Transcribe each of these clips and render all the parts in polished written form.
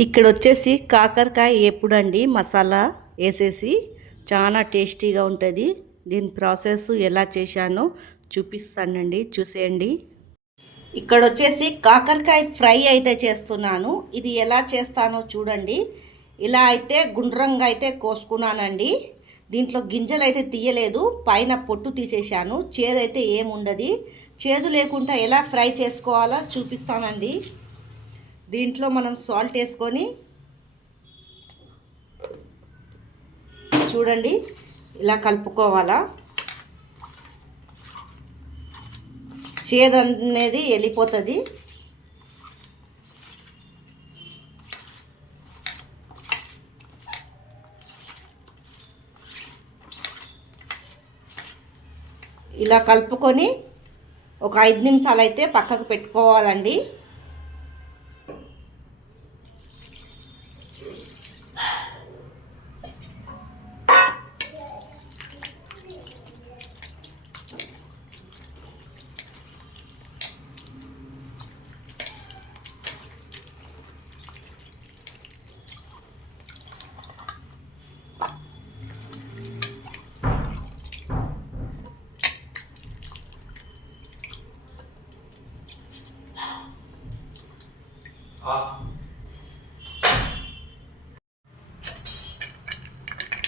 ఇక్కడ వచ్చేసి కాకరకాయ ఎప్పుడండి మసాలా వేసేసి చాలా టేస్టీగా ఉంటుంది. దీని ప్రాసెస్ ఎలా చేశానో చూపిస్తానండి, చూసేయండి. ఇక్కడ వచ్చేసి కాకరకాయ ఫ్రై అయితే చేస్తున్నాను. ఇది ఎలా చేస్తానో చూడండి. ఇలా అయితే గుండ్రంగా అయితే కోసుకున్నానండి. దీంట్లో గింజలు అయితే తీయలేదు, పైన పొట్టు తీసేసాను. చేదు అయితే ఏముండదు. చేదు లేకుండా ఎలా ఫ్రై చేసుకోవాలో చూపిస్తానండి. దీంట్లో మనం సాల్ట్ వేసుకొని చూడండి ఇలా కలుపుకోవాలా. చేదు అనేది వెళ్ళిపోతుంది. ఇలా కలుపుకొని ఒక 5 నిమిషాలు అయితే పక్కకు పెట్టుకోవాలండి.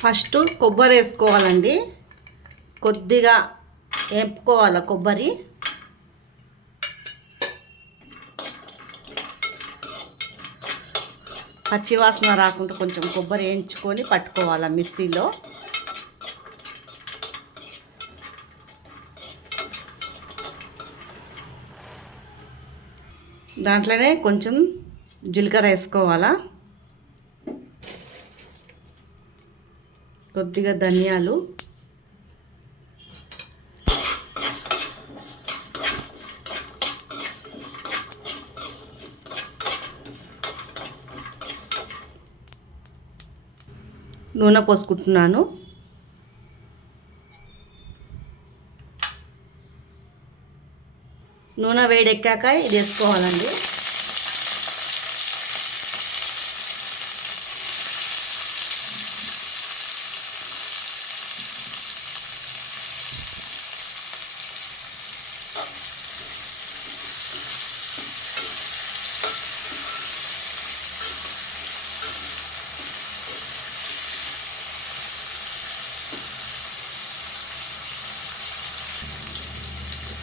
ఫస్ట్ కొబ్బరి వేసుకోవాలండి. కొద్దిగా వేపుకోవాలి కొబ్బరి. పచ్చివాసన రాకుండా కొంచెం కొబ్బరి వేయించుకొని పట్టుకోవాలి మిక్సీలో. దాంట్లోనే కొంచెం జీలకర్ర వేసుకోవాలా, కొద్దిగా ధనియాలు, నూనె పోసుకుంటున్నాను. నూనె వేడెక్కాక ఇది వేసుకోవాలండి.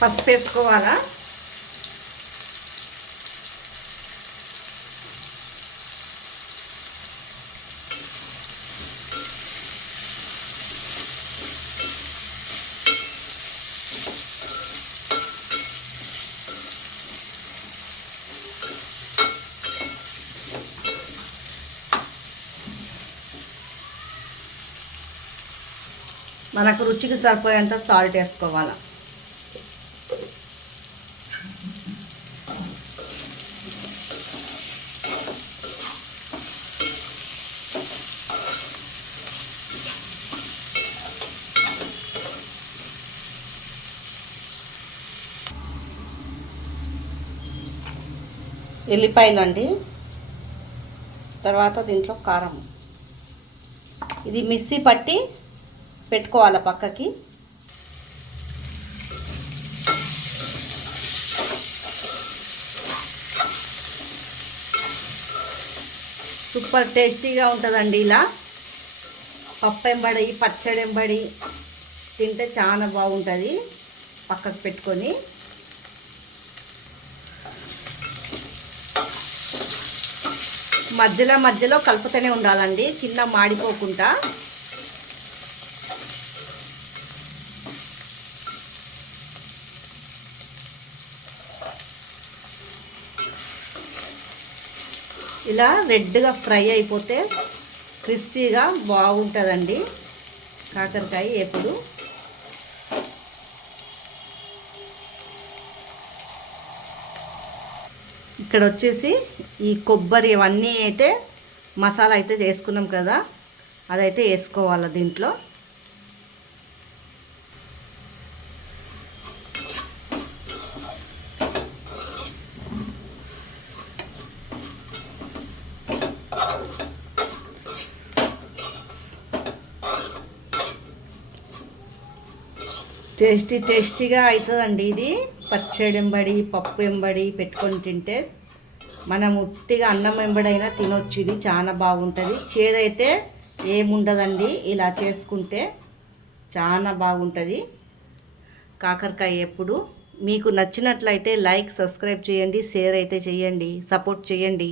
పసుపు వేసుకోవాలా. మనకు రుచికి సరిపోయేంత సాల్ట్ వేసుకోవాలా. ఎల్లిపాయలు అండి. తర్వాత దీంట్లో కారం. ఇది మిక్సీ పట్టి పెట్టుకోవాలి పక్కకి. సూపర్ టేస్టీగా ఉంటుందండి. ఇలా పప్పు ఎంబడి, పచ్చడి ఎంబడి తింటే చాలా బాగుంటుంది. పక్కకు పెట్టుకొని మధ్యలో మధ్యలో కలుపుతూనే ఉండాలండి, కింద మాడిపోకుండా. ఇలా రెడ్గా ఫ్రై అయిపోతే క్రిస్పీగా బాగుంటుందండి కాకరకాయ ఎప్పుడు. ఇక్కడ వచ్చేసి ఈ కొబ్బరి ఇవన్నీ అయితే మసాలా అయితే చేసుకున్నాం కదా, అదైతే వేసుకోవాలి దీంట్లో. టేస్టీగా అవుతుందండి ఇది. పచ్చడి ఎంబడి పప్పు ఎంబడి పెట్టుకొని తింటే మనం ఉట్టిగా అన్నం వెంబడైనా తినొచ్చు. ఇది చాలా బాగుంటుంది. చేదైతే ఏముండదండి ఇలా చేసుకుంటే. చాలా బాగుంటుంది కాకరకాయ ఎప్పుడు. మీకు నచ్చినట్లయితే లైక్ సబ్స్క్రైబ్ చేయండి, షేర్ అయితే చేయండి, సపోర్ట్ చేయండి.